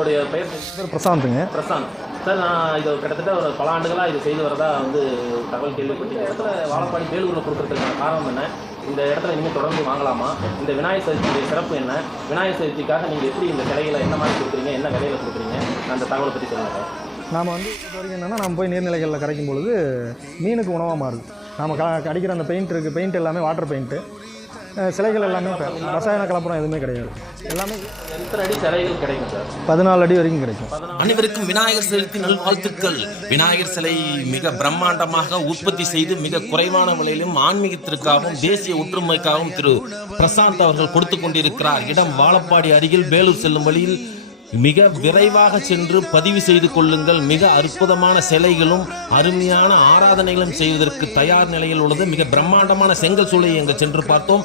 உங்களுடைய பெயர்? பிரசாந்துங்க. பிரசாந்த் சார், நான் இது கிட்டத்தட்ட ஒரு பல ஆண்டுகளாக இது செய்து வரதா வந்து தகவல் கேள்விப்பட்டு இந்த இடத்துல வாழப்பாடி வேலூரில் கொடுக்குறதுக்கான காரணம் என்ன? இந்த இடத்துல நீங்கள் தொடர்ந்து வாங்கலாமா? இந்த விநாயகர் சதுர்த்தியுடைய சிறப்பு என்ன? விநாயகர் சதுர்த்திக்காக நீங்கள் எப்படி இந்த கடைகளை என்ன மாதிரி கொடுக்குறீங்க, என்ன விலையில் கொடுக்குறீங்க, அந்த தகவலை பற்றி சொல்லுங்கள். நாம் வந்து இது வரைக்கும் என்னென்னா, நம்ம போய் நீர்நிலைகளில் கரைக்கும் பொழுது மீனுக்கு உணவாக மாறுது. நாம் அடிக்கிற அந்த பெயிண்ட் இருக்குது, பெயிண்ட் எல்லாமே வாட்டர் பெயிண்ட்டு, சிலைகள் எல்லாமே ரசாயன கலப்படம் எதுவுமே கிடையாது. எல்லாமே எத்தனை அடி சிலைகள் கிடைக்கும் சார்? 14 அடி வரைக்கும் கிடைக்கும். அனைவருக்கும் விநாயகர் சதுர்த்தி நல்வாழ்த்துக்கள். விநாயகர் சிலை மிக பிரம்மாண்டமாக உற்பத்தி செய்து மிக குறைவான விலையிலும் ஆன்மீகத்திற்காகவும் தேசிய ஒற்றுமைக்காகவும் திரு பிரசாந்த் அவர்கள் கொடுத்து கொண்டிருக்கிறார். இடம் வாழப்பாடி அருகில் வேலூர் செல்லும் வழியில். மிக விரைவாக சென்று பதிவு செய்து கொள்ளுங்கள். மிக அற்புதமான சிலைகளும் அருமையான ஆராதனைகளும் செய்வதற்கு தயார் நிலையில் உள்ளது. மிக பிரம்மாண்டமான செங்கல் சூளை எங்கள் சென்று பார்த்தோம்.